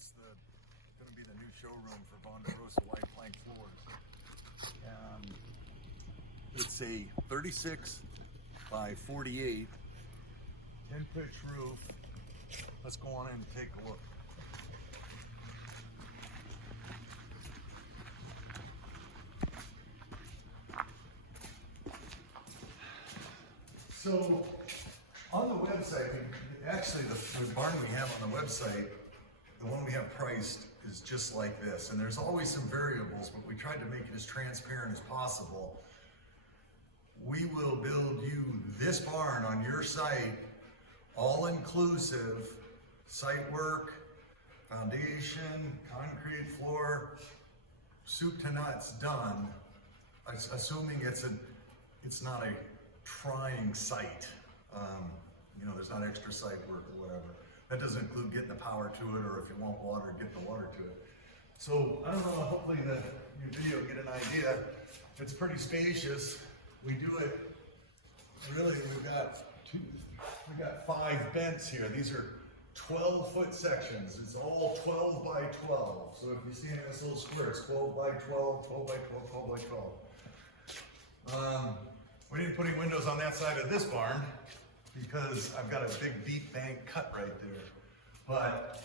It's going to be the new showroom for Vonderosa white plank floors. It's a 36 by 48 10-pitch roof. Let's go on in and take a look. So on the website, actually the barn we have on the website, the one we have priced is just like this. And there's always some variables, but we tried to make it as transparent as possible. We will build you this barn on your site, all inclusive, site work, foundation, concrete floor, soup to nuts done, assuming it's not a trying site. There's not extra site work or whatever. That doesn't include getting the power to it, or if you want water, get the water to it. So I don't know, hopefully your video will get an idea. It's pretty spacious. We do it, really, we've got 5 bents here. These are 12-foot sections. It's all 12 by 12. So if you see in this little square, it's 12 by 12, 12 by 12, 12 by 12. We didn't put any windows on that side of this barn because I've got a big deep bank cut right there. But,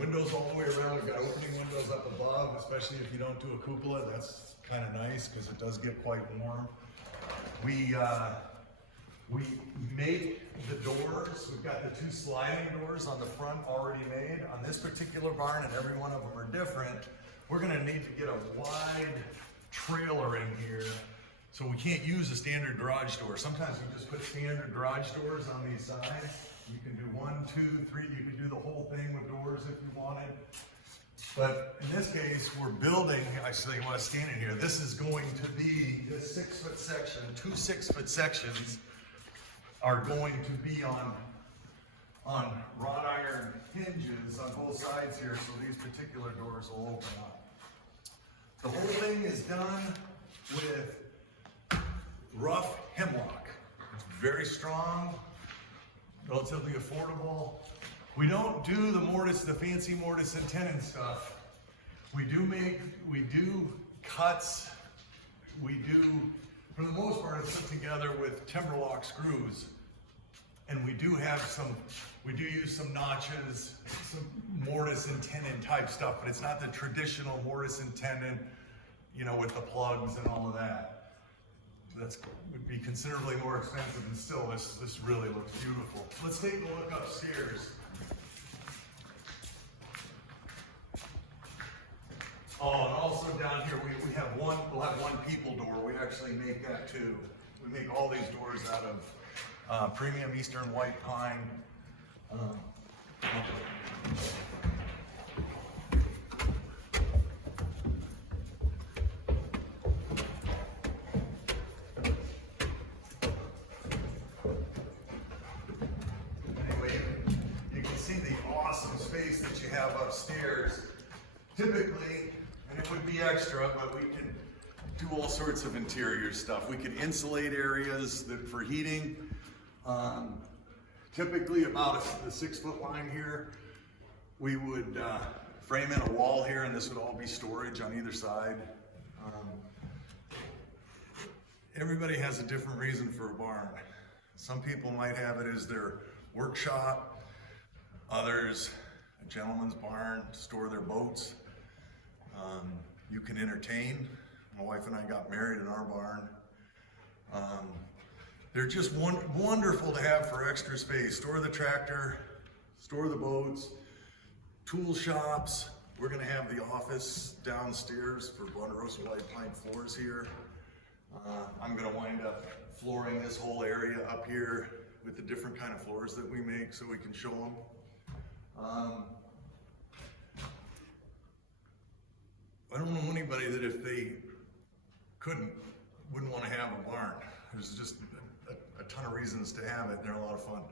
windows all the way around. We've got opening windows up above, especially if you don't do a cupola. That's kind of nice because it does get quite warm. We make the doors. We've got the 2 sliding doors on the front already made. On this particular barn, and every one of them are different, we're gonna need to get a wide trailer in here. So we can't use a standard garage door. Sometimes you just put standard garage doors on these sides. You can do 1, 2, 3. You can do the whole thing with doors if you wanted. But in this case, we're building, actually when I was standing here, this is going to be this 6-foot section. 2 6-foot sections are going to be on wrought iron hinges on both sides here, so these particular doors will open up. The whole thing is done with rough hemlock. It's very strong, relatively affordable. We don't do the fancy mortise and tenon stuff. We do cuts. We do, for the most part, it's put together with timber lock screws. And we do use some notches, some mortise and tenon type stuff, but it's not the traditional mortise and tenon, with the plugs and all of that. Would be considerably more expensive, and still this really looks beautiful. Let's take a look upstairs. Oh, and also down here we'll have one people door. We actually make that too. We make all these doors out of premium eastern white pine. Space that you have upstairs. Typically, and it would be extra, but we can do all sorts of interior stuff. We can insulate areas for heating. Typically about the 6-foot line here, we would frame in a wall here, and this would all be storage on either side. Everybody has a different reason for a barn. Some people might have it as their workshop. Others, a gentleman's barn, store their boats. You can entertain. My wife and I got married in our barn. They're just wonderful to have for extra space. Store the tractor, store the boats, tool shops. We're gonna have the office downstairs for Vonderosa white plank floors here. I'm gonna wind up flooring this whole area up here with the different kind of floors that we make so we can show them. I don't know anybody that if they wouldn't want to have a barn. There's just a ton of reasons to have it. They're a lot of fun.